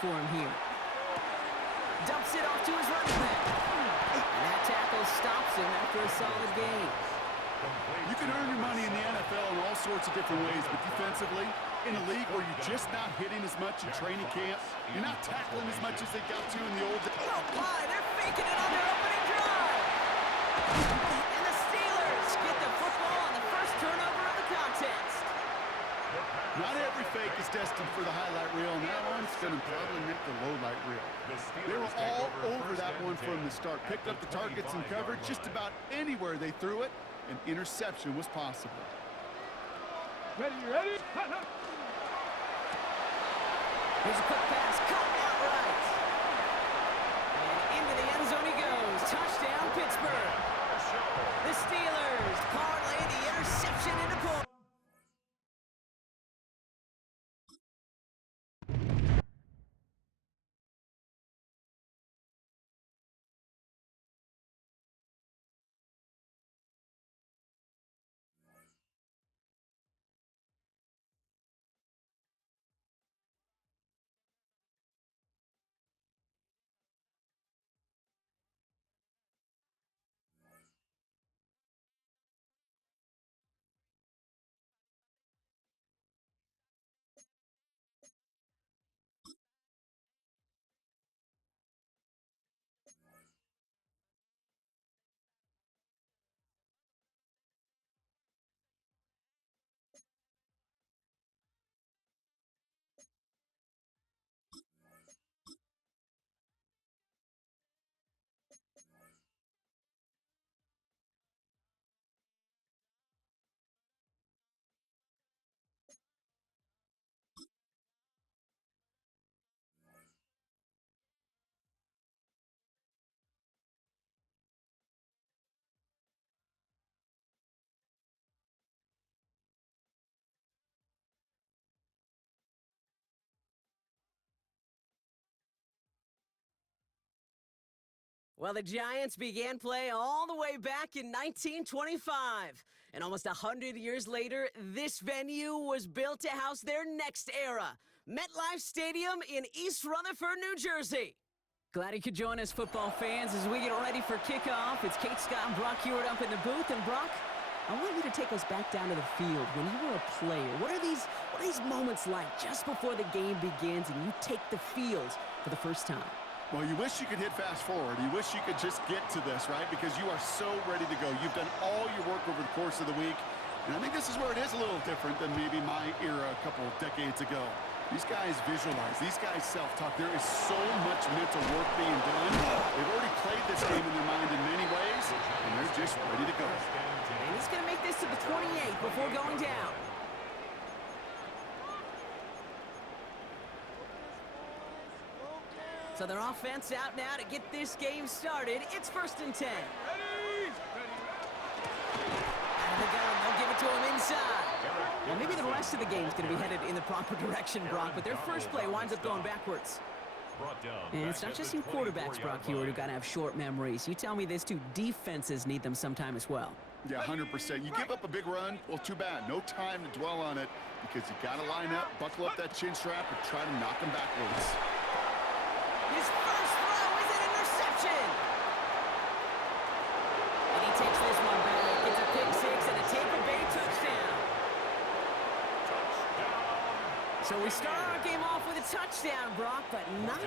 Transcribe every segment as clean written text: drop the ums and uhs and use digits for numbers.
for him here. Dumps it off to his running back. And that tackle stops him after a solid gain. You can earn your money in the NFL in all sorts of different ways, but defensively, in a league where you're just not hitting as much in training camp, you're not tackling as much as they got to in the old days. Oh, my, they're faking it on their opening drive. And the Steelers get the football on the first turnover of the contest. Not every fake is destined for the highlight reel, and that one's going to probably make the low light reel. They were all over that one from the start. Picked up the targets and covered just about anywhere they threw it. An interception was possible. Ready? Here's a quick pass, caught outright. And into the end zone he goes. Touchdown, Pittsburgh. The Steelers parlay the interception into points. Well, the Giants began play all the way back in 1925. And almost 100 years later, this venue was built to house their next era. MetLife Stadium in East Rutherford, New Jersey. Glad you could join us, football fans, as we get ready for kickoff. It's Kate Scott and Brock Hewitt up in the booth. And Brock, I want you to take us back down to the field. When you were a player, what are these moments like just before the game begins and you take the field for the first time? Well, you wish you could hit fast forward. You wish you could just get to this, right? Because you are so ready to go. You've done all your work over the course of the week. And I think this is where it is a little different than maybe my era a couple of decades ago. These guys visualize. These guys self-talk. There is so much mental work being done. They've already played this game in their mind in many ways, and they're just ready to go. And he's going to make this to the 28 before going down. So their offense out now to get this game started. It's 1st and 10. Out of the gun, they'll give it to him inside. Well, maybe the rest of the game's going to be headed in the proper direction, Brock, but their first play winds up going backwards. And it's not just you quarterbacks, Brock Hewitt, who got to have short memories. You tell me this too, defenses need them sometime as well. Yeah, 100%. You give up a big run, well, too bad. No time to dwell on it because you got to line up, buckle up that chin strap, and try to knock them backwards. His first throw is an interception. And he takes this one back. It's a pick six and a Tampa Bay touchdown. So we start our game off with a touchdown, Brock, but not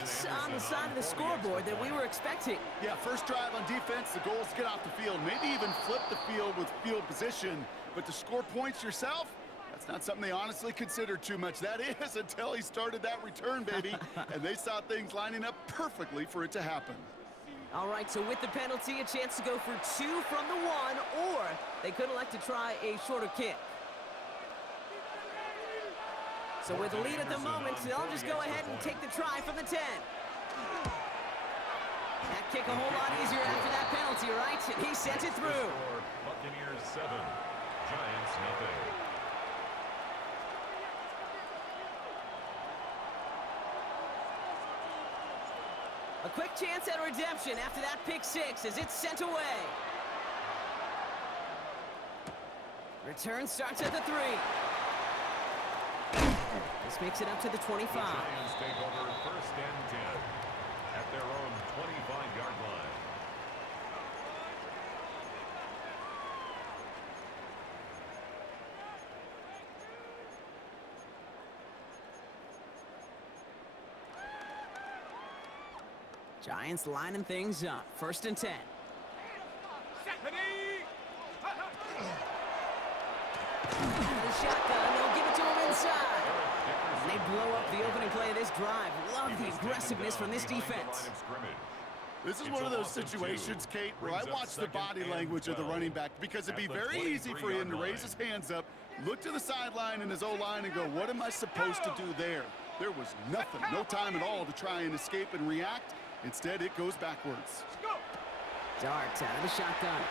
on the side of the scoreboard that we were expecting. Yeah, first drive on defense, the goal is to get off the field, maybe even flip the field with field position, but to score points yourself, that's not something they honestly considered too much. That is until he started that return, baby, and they saw things lining up perfectly for it to happen. All right, so with the penalty, a chance to go for 2 from the 1, or they could elect to try a shorter kick. So with the lead at the moment, they'll just go ahead and take the try from the 10. That kick a whole lot easier after that penalty, right? And he sent it through. Buccaneers 7, Giants nothing. A quick chance at redemption after that pick six as it's sent away. Return starts at the 3. This makes it up to the 25. The Giants take over 1st and 10 at their own 25-yard line. Giants lining things up. 1st and 10. The shotgun, they'll give it to him inside. And they blow up the opening play of this drive. Love the aggressiveness from this defense. This is one of those situations, Kate, where I watch the body language of the running back because it'd be very easy for him to raise his hands up, look to the sideline in his O-line and go, what am I supposed to do there? There was nothing, no time at all to try and escape and react. Instead, it goes backwards. Dart out of the shotgun.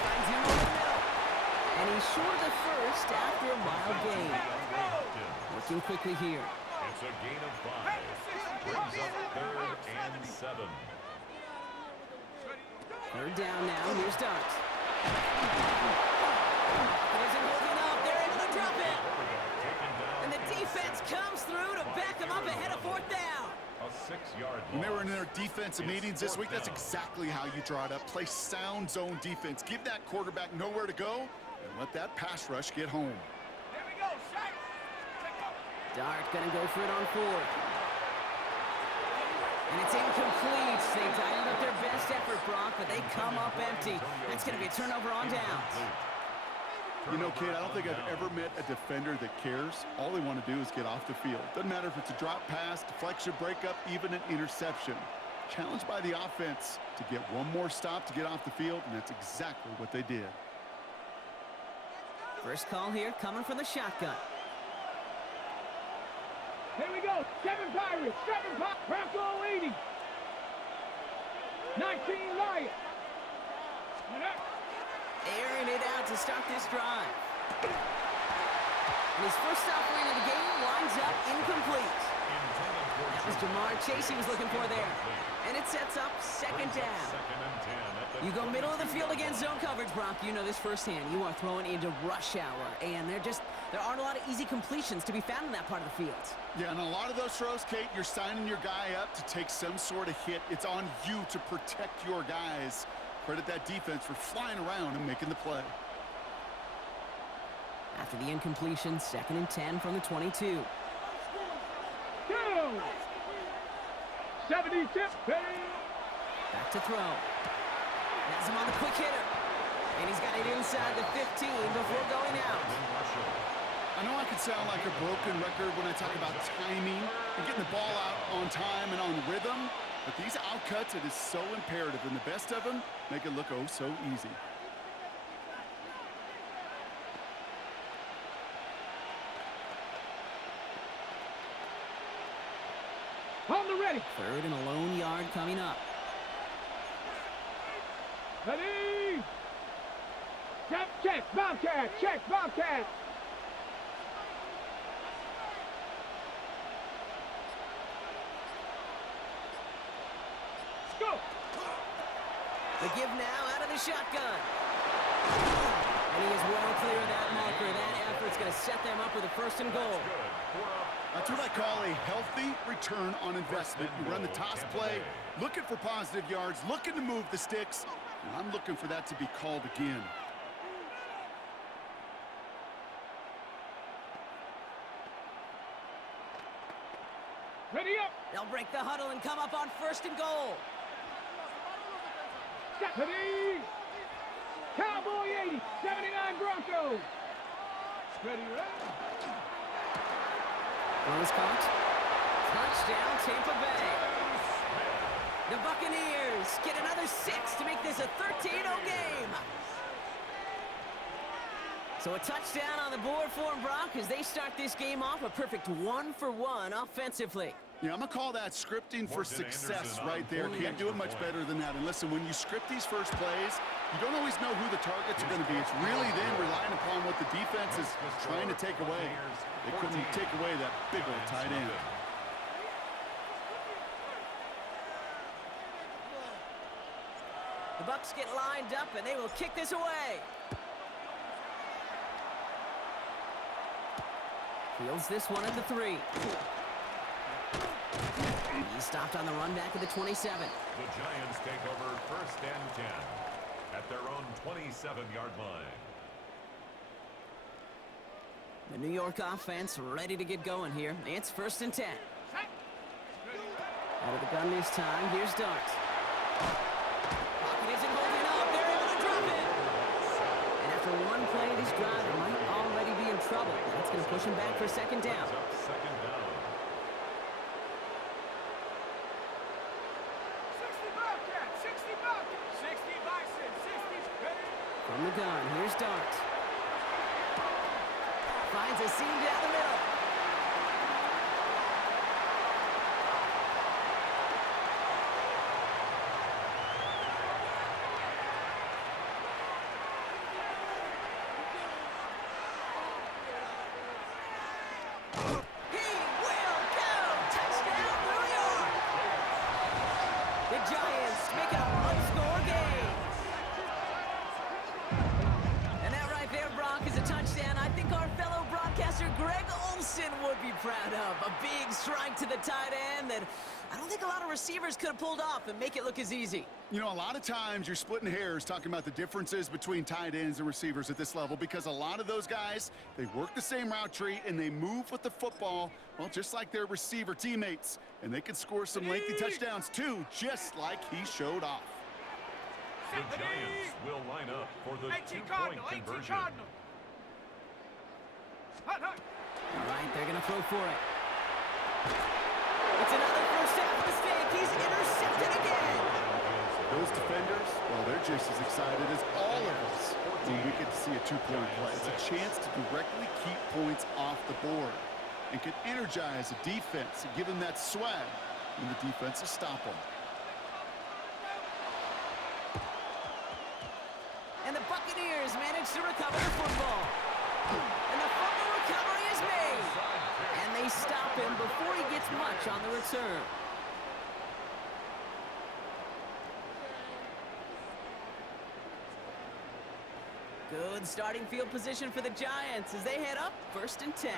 Finds him over the middle. And he's short of the first after a mild gain. Working quickly here. It's a gain of 5. Brings up 3rd and 7. 3rd down now. Here's Dart. It isn't holding up. They're able to drop it. And the defense comes through to back him up ahead of 4th down. A 6-yard When they loss. were in their defensive meetings this week, that's exactly how you draw it up. Play sound zone defense. Give that quarterback nowhere to go and let that pass rush get home. Dart gonna go for it on 4th. And it's incomplete. They dialed up their best effort, Brock, but they come up empty. That's gonna be a turnover on downs. You know, Kate, I don't think I've ever met a defender that cares. All they want to do is get off the field. Doesn't matter if it's a drop pass, deflection, breakup, even an interception. Challenged by the offense to get one more stop to get off the field, and that's exactly what they did. First call here coming from the shotgun. Here we go. 7 Pirates. 7 Pirates. Bronco 80. 19 Lions. Airing it out to start this drive. And his first offering of the game winds up incomplete. That was Jamar Chase he was looking for there. And it sets up 2nd down. You go middle of the field against zone coverage, Brock. You know this firsthand. You are throwing into rush hour. And there aren't a lot of easy completions to be found in that part of the field. Yeah, and a lot of those throws, Kate, you're signing your guy up to take some sort of hit. It's on you to protect your guys. Credit that defense for flying around and making the play. After the incompletion, 2nd and 10 from the 22. 70 tip. Back to throw. Has him on the quick hitter. And he's got it inside the 15 before going out. I know I could sound like a broken record when I talk about timing and getting the ball out on time and on rhythm, but these outcuts, it is so imperative, and the best of them make it look oh so easy. On the ready. 3rd and a lone yard coming up. Ready. Check. Bobcat. Check. Bobcat. Let's go. The give now out of the shotgun. And he is well clear of that marker. That effort's going to set them up with a 1st and goal. That's what I call a healthy return on investment. You run the toss play, looking for positive yards, looking to move the sticks, and I'm looking for that to be called again. Ready up. They'll break the huddle and come up on 1st and goal. Ready. Cowboy 80. 79 Broncos. Ready. Throw is caught. Touchdown, Tampa Bay. The Buccaneers get another 6 to make this a 13-0 game. So a touchdown on the board for them, Brock, as they start this game off a perfect 1-for-1 offensively. Yeah, I'm going to call that scripting for success right there. Can't do it much better than that. And listen, when you script these first plays, you don't always know who the targets are going to be. It's really then relying upon what the defense is trying to take away. They couldn't take away that big old tight end. The Bucs get lined up, and they will kick this away. Fields this one at the 3. He stopped on the run back at the 27. The Giants take over 1st and 10 at their own 27-yard line. The New York offense ready to get going here. It's 1st and 10. Out of the gun this time. Here's Dart. Pocket isn't holding up. They're able to drop it. And after one play, this drive might already be in trouble. That's going to push him back for 2nd down. Second down. 60 Bobcat, 60 Bobcat, 60 Bison, 60. From the gun, here's Dart. Finds a seam down the middle. He will go! Touchdown, New York! The Giants make it a one-score game. And that right there, Brock, is a touchdown I think our fellow broadcaster Greg Olsen would be proud of. A big strike to the tight end that I don't think a lot of receivers could have pulled off and make it look as easy. You know, a lot of times you're splitting hairs talking about the differences between tight ends and receivers at this level because a lot of those guys, they work the same route tree and they move with the football, well, just like their receiver teammates. And they can score some lengthy touchdowns too, just like he showed off. The Giants will line up for the 2-point conversion. All right, they're going to throw for it. It's another first half mistake. He's intercepted again. Those defenders, well, they're just as excited as all of us when we get to see a 2-point play. It's a chance to directly keep points off the board and can energize a defense and give them that swag when the defenses stop them. And the Buccaneers manage to recover the football. And the fumble recovery is made. And they stop him before he gets much on the return. Good starting field position for the Giants as they head up 1st and 10.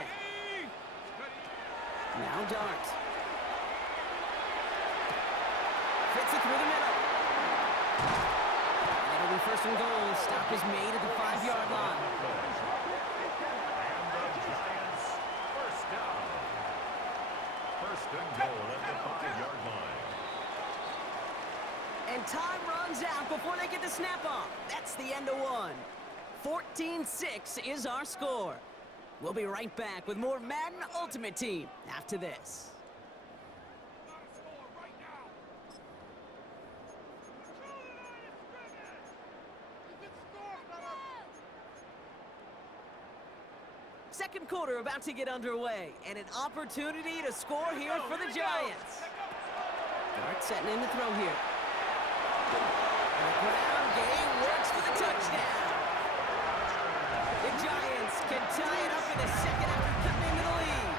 Now Dart. Fits it through the middle. And it'll be 1st and goal. Stop is made at the 5-yard line. And the Giants, 1st down. 1st and goal at the 5-yard line. And time runs out before they get the snap off. That's the end of one. 14-6 is our score. We'll be right back with more Madden Ultimate Team after this. Second quarter about to get underway, and an opportunity to score here for the Giants. Dart setting in the throw here. And the ground game works for the touchdown. The Giants can tie it up in a second after cutting into the lead.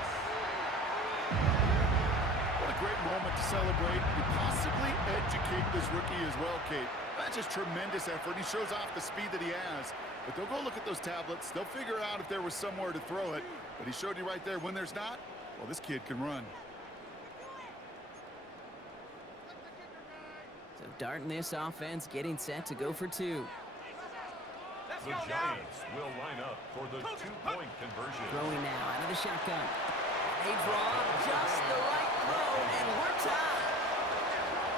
What a great moment to celebrate and possibly educate this rookie as well, Kate. That's just tremendous effort. He shows off the speed that he has. But they'll go look at those tablets. They'll figure out if there was somewhere to throw it. But he showed you right there when there's not, well, this kid can run. So Dart and this offense getting set to go for 2. The Giants will line up for the 2-point conversion. Throwing now out of the shotgun. They draw just the right throw, and we're tied.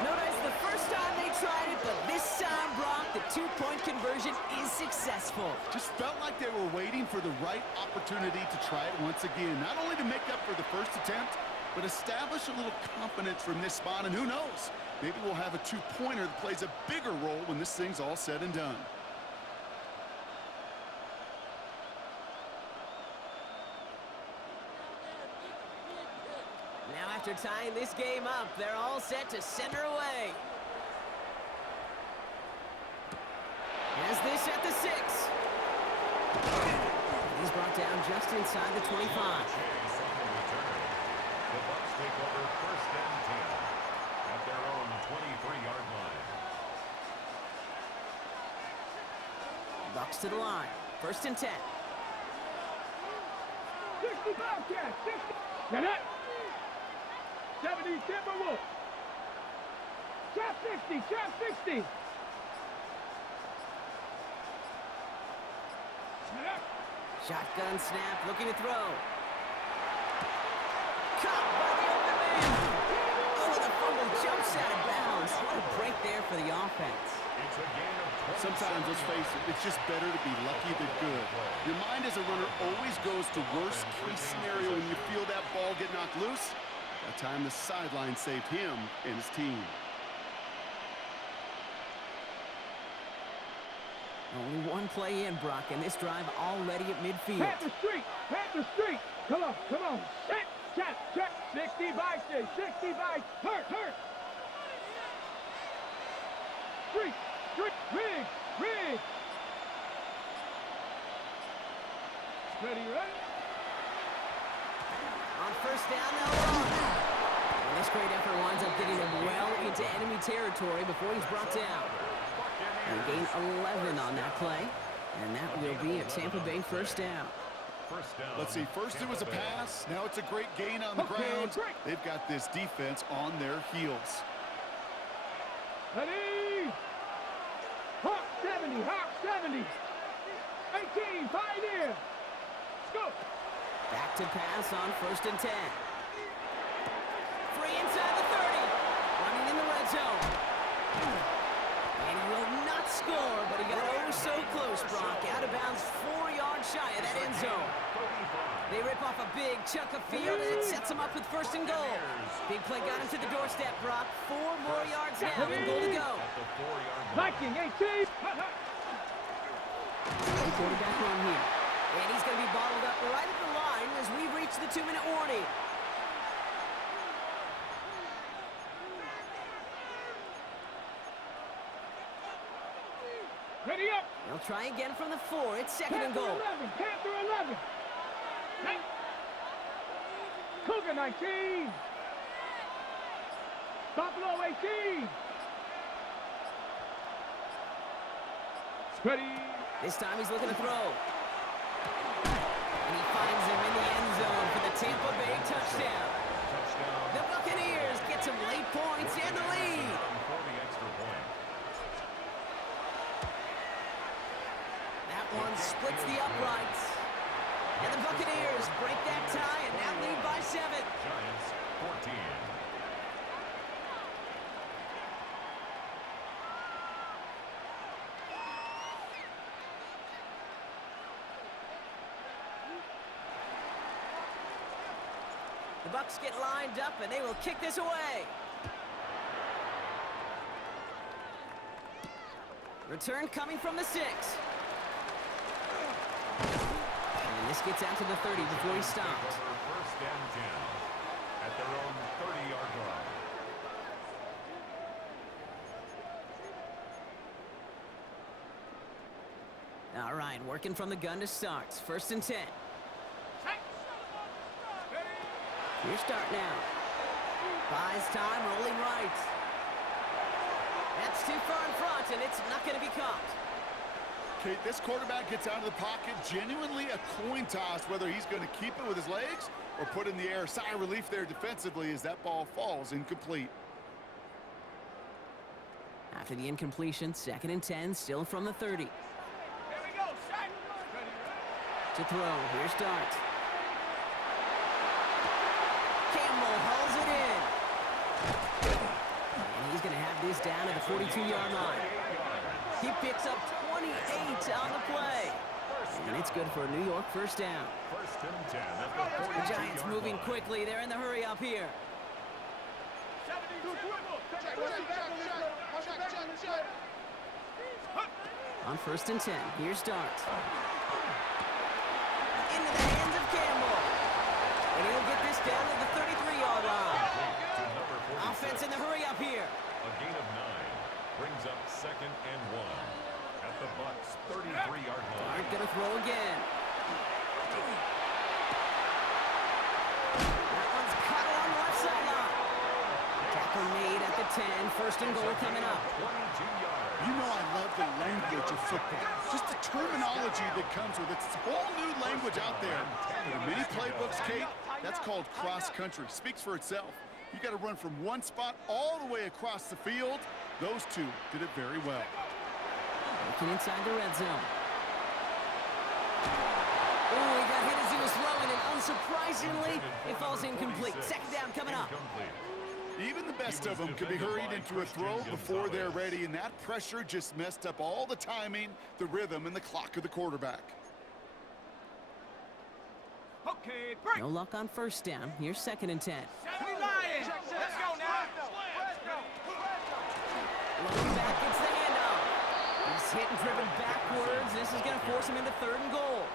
Notice the first time they tried it, but this time, Brock, the 2-point conversion is successful. Just felt like they were waiting for the right opportunity to try it once again. Not only to make up for the first attempt, but establish a little confidence from this spot. And who knows, maybe we'll have a 2-pointer that plays a bigger role when this thing's all said and done. Now after tying this game up, they're all set to send her away. Has this at the 6. He's brought down just inside the 25. The Bucs take over 1st and 10 at their own 23-yard line. Bucs to the line. 1st and 10. 60 Bobcat, 60. Now that. 70 Timberwolves. Trap 60, trap 60. Shotgun snap, looking to throw. Caught by the open man. Oh, the fumble jumps out of bounds. What a break there for the offense. It's a gain of 27 Sometimes, let's face it, it's just better to be lucky than good. Your mind as a runner always goes to worst case scenario when you feel that ball get knocked loose. That time the sideline saved him and his team. Only one play in, Brock, and this drive already at midfield. Panther Street, Panther Street. Come on, come on. Check, check, check. 60 by 60 by. Hurt. Street, rig. Ready. On first down, now. And this great effort winds up getting him well into enemy territory before he's brought down. And gain 11 on that play, and that will be a Tampa Bay first down. Let's see, first it was a pass, now it's a great gain on the ground. They've got this defense on their heels. Ready. Hawk 70, Hawk 70. 18, Pioneer. Let's go. Back to pass on first and 10. Free inside the 30. Running in the red zone. And he will not score, but he got oh so close, Brock. Out of bounds, 4 yards shy of that end zone. They rip off a big chunk of field, and it sets them up with first and goal. Big play got him to the doorstep, Brock. 4 more yards now, and goal to go. Viking 18. Quarterback run here. And he's going to be bottled up right at the line as we reach the 2-minute warning. Ready up. They'll try again from the 4. It's second and goal. Panther 11. Cougar 19. Buffalo 18. Ready. This time he's looking to throw. And he finds him in the end zone for the Tampa Bay touchdown. The Buccaneers get some late points and the lead. That one splits the uprights. And the Buccaneers break that tie and now lead by 7. Giants 14. The Bucs get lined up and they will kick this away. Return coming from the 6. And this gets out to the 30 before he stops. First and 10 at their own 30-yard line. All right, working from the gun to start. First and 10. Your start now. Buys time, rolling right. That's too far in front, and it's not going to be caught. Kate, this quarterback gets out of the pocket, genuinely a coin toss, whether he's going to keep it with his legs or put it in the air. Sigh of relief there defensively as that ball falls incomplete. After the incompletion, second and 10, still from the 30. Here we go, set. To throw, here's Dart. Campbell hauls it in. And he's going to have this down at the 42-yard line. He picks up 28 on the play. And it's good for a New York first down. First and 10 at the 42-yard The Giants moving line. quickly. They're in the hurry up here. On first and 10, here's Dart. Into the hands of Campbell. And he'll get this down at the 33-yard line. To number 46. Offense in the hurry up here. A gain of 9 brings up second and 1 at the Bucs' 33-yard line. Dart gonna throw again. That one's caught on the left sideline. Tackle made at the 10, first and goal coming up. 22 yards. You know I love the language of football. Just the terminology that comes with it. It's a whole new language out there. But in many playbooks, Kate, that's called cross-country. Speaks for itself. You got to run from one spot all the way across the field. Those two did it very well. Looking inside the red zone. Oh, he got hit as he was throwing, and unsurprisingly, it falls incomplete. Second down coming up. Even the best of them could be hurried into a throw before they're ready, and that pressure just messed up all the timing, the rhythm, and the clock of the quarterback. Okay, break. No luck on first down. Here's second and 10. We lying. Let's go now. Looking back, it's the handoff. He's hit and driven backwards. This is going to force him into third and goal.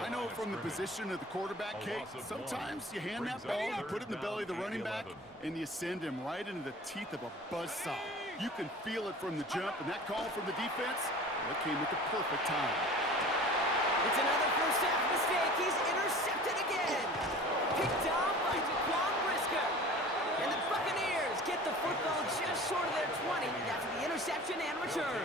I know from the position of the quarterback, Kate, sometimes you hand that ball, you put it in the belly of the running back, and you send him right into the teeth of a buzzsaw. You can feel it from the jump, and that call from the defense, that came at the perfect time. It's another first half mistake. He's intercepted again. Picked off by Jaquan Brisker. And the Buccaneers get the football just short of their 20 after the interception and return.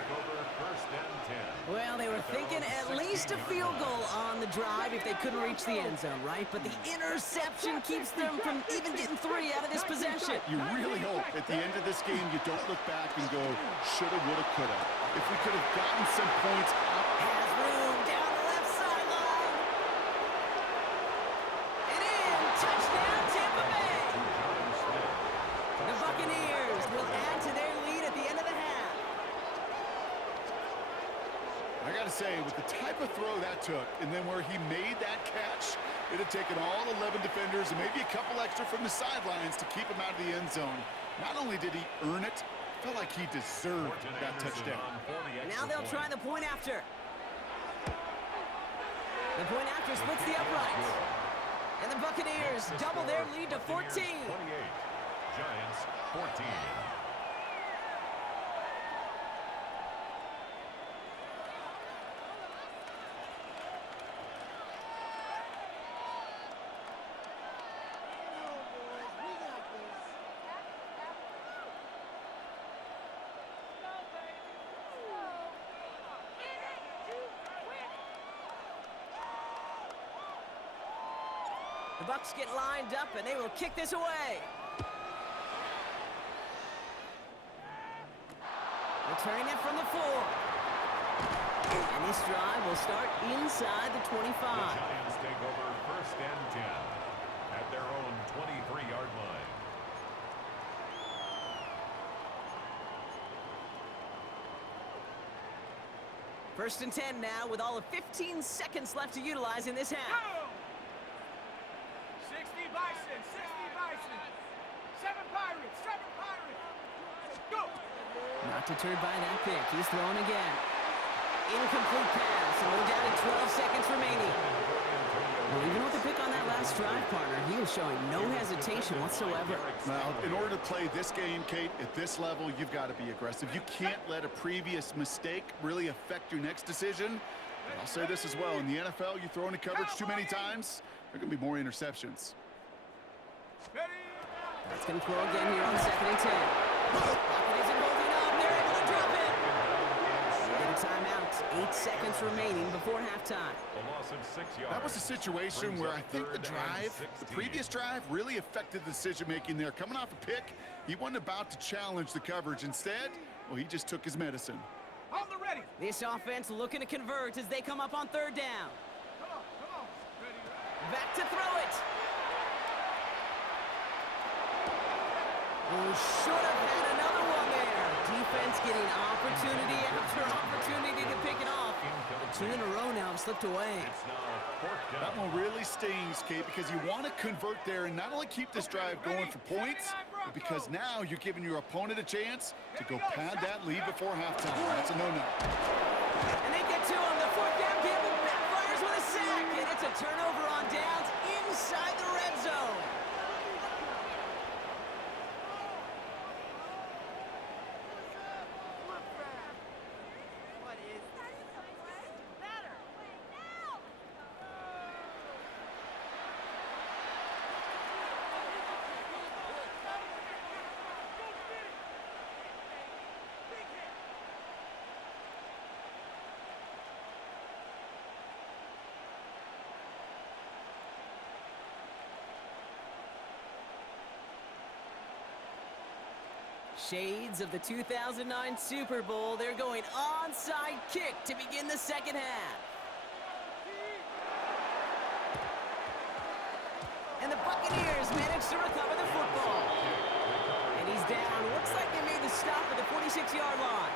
Well, they were thinking at least a field goal on the drive if they couldn't reach the end zone, right? But the interception keeps them from even getting 3 out of this possession. You really hope at the end of this game you don't look back and go, shoulda, woulda, coulda. If we could have gotten some points out. Has room down the left sideline. And in, touchdown Tampa Bay. The Buccaneers will add to their lead at the end of the half. I got to say, with the type of throw that took, and then where he made that catch, it had taken all 11 defenders and maybe a couple extra from the sidelines to keep him out of the end zone. Not only did he earn it, I felt like he deserved that touchdown. Now they'll try the point after. The point after splits the uprights. And the Buccaneers double their lead to 14. 28. Giants 14. The Bucs get lined up, and they will kick this away. Returning it from the 4. And this drive will start inside the 25. The Giants take over first and 10 at their own 23-yard line. First and 10 now with all of 15 seconds left to utilize in this half. 60 Bison, 60 Bison. 7 Pirates, 7 Pirates. Go. Not deterred by that pick. He's throwing again. Incomplete pass, and we're down to 12 seconds remaining. Well, even with the pick on that last drive, partner, he was showing no hesitation whatsoever. Now, in order to play this game, Kate, at this level, you've got to be aggressive. You can't let a previous mistake really affect your next decision. And I'll say this as well. In the NFL, you throw into coverage too many times, there are going to be more interceptions. That's going to throw again here on second and 10. Pocket isn't holding up. They're able to drop it. Get a timeout. 8 seconds remaining before halftime. A loss of 6 yards. That was a situation where I think the previous drive, really affected the decision-making there. Coming off a pick, he wasn't about to challenge the coverage. Instead, well, he just took his medicine. On the ready. This offense looking to convert as they come up on third down. Come on. Ready. Back to throw it. Oh, should have had another one there. Defense getting opportunity after opportunity to pick it off. 2 in a row now have slipped away. It's now 4th down. That one really stings, Kate, because you want to convert there and not only keep this drive going for points, but because now you're giving your opponent a chance to go pad that lead before halftime. That's a no-no. And they get to him. The 4th down gamble backfires with a sack. And it's a turnover on downs inside the red zone. Shades of the 2009 Super Bowl. They're going onside kick to begin the second half. And the Buccaneers manage to recover the football. And he's down. Looks like they made the stop at the 46-yard line.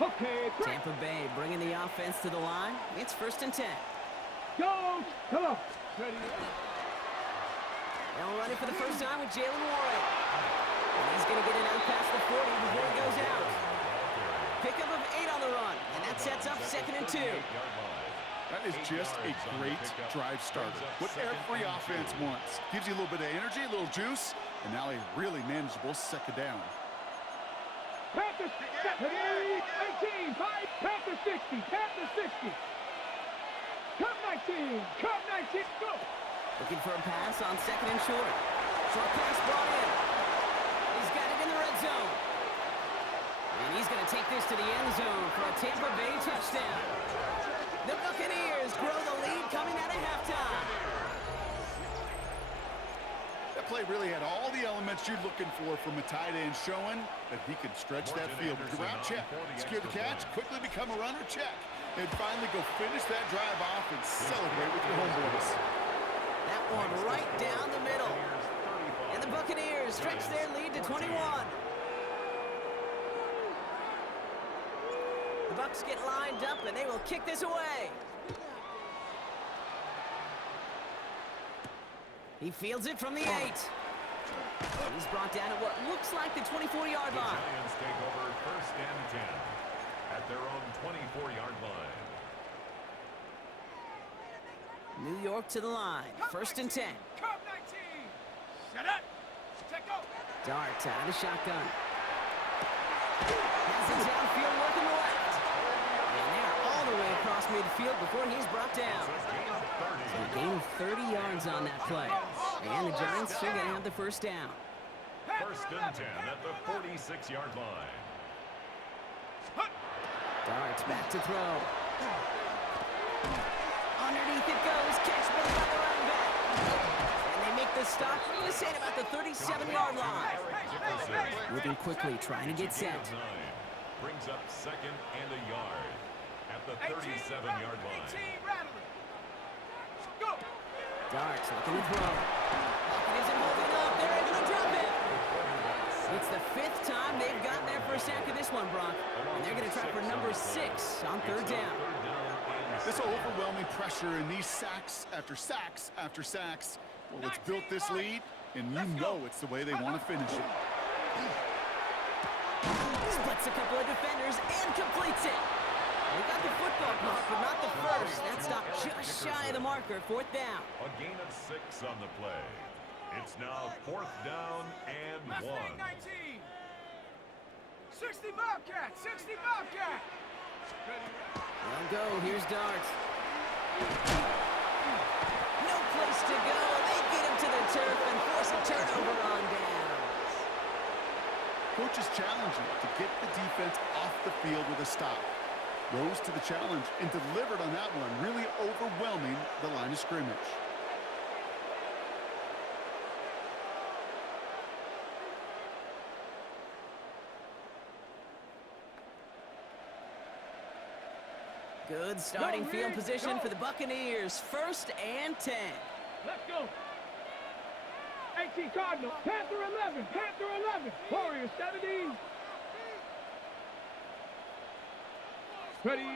Okay, Tampa Bay bringing the offense to the line. It's 1st and 10. go. Come on. Ready. They'll run it for the first time with Jalen Warren. And he's going to get it out past the 40 before he goes out. Pickup of 8 on the run. And that sets up 2nd and 2. That is just a great drive starter. What every offense wants. Gives you a little bit of energy, a little juice, and now a really manageable second down. Panthers 18, 5, Panthers 60, Panthers 60. Come 19, come 19, go. Looking for a pass on 2nd and short. Short pass brought in. He's got it in the red zone. And he's going to take this to the end zone for a Tampa Bay touchdown. The Buccaneers grow the lead coming out of halftime. That play really had all the elements you're looking for from a tight end, showing that he can stretch that field. Route check, secure the catch, quickly become a runner, check. And finally go finish that drive off and celebrate with your homeboys. That one right down the middle. And the Buccaneers stretch their lead to 21. The Bucs get lined up, and they will kick this away. He fields it from the 8. He's brought down at what looks like the 24-yard line. The Giants take over 1st and 10 at their own 24-yard line. New York to the line. 1st and 10. Come 19. Shut up. Check go. Dart out of shotgun. Has it downfield working the left. And they're all the way across midfield before he's brought down. So a gain of 30 yards on that play. And the Giants are going to have the first down. 1st and 10 at the 46-yard line. Darts back to throw. Underneath it goes. Catch made by the running back. And they make the stop. This at about the 37-yard line. Moving quickly, trying to get set. Brings up 2nd and a yard at the 37-yard line. Darts looking to throw. Pocket isn't holding up. They're able to drop it. It's the 5th time they've gotten their first sack of this one, Brock. And they're going to try for number 6 on 3rd down. This overwhelming pressure in these sacks after sacks after sacks. Well, it's built this lead, and you know it's the way they want to finish it. Splits a couple of defenders and completes it. They got the football block, but not the first. That stop just shy of the marker. 4th down. A gain of 6 on the play. It's now 4th down and 1. 60 Bobcat, 60 Bobcat. Well, go. Here's Darts. No place to go. They get him to the turf and force a turnover on downs. Coaches challenge you to get the defense off the field with a stop. Rose to the challenge and delivered on that one, really overwhelming the line of scrimmage. Good starting field position for the Buccaneers. 1st and 10. Let's go. 18 Cardinal, Panther 11, Panther 11, Warriors 17. Ready.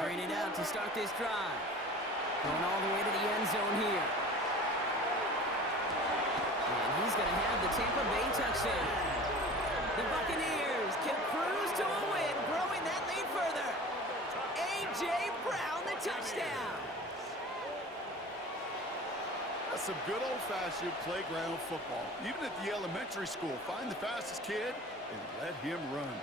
Airing it out to start this drive. Going all the way to the end zone here. And he's going to have the Tampa Bay touchdown. The Buccaneers can cruise to a win, growing that lead further. A.J. Brown, the touchdown. That's some good old-fashioned playground football. Even at the elementary school, find the fastest kid and let him run.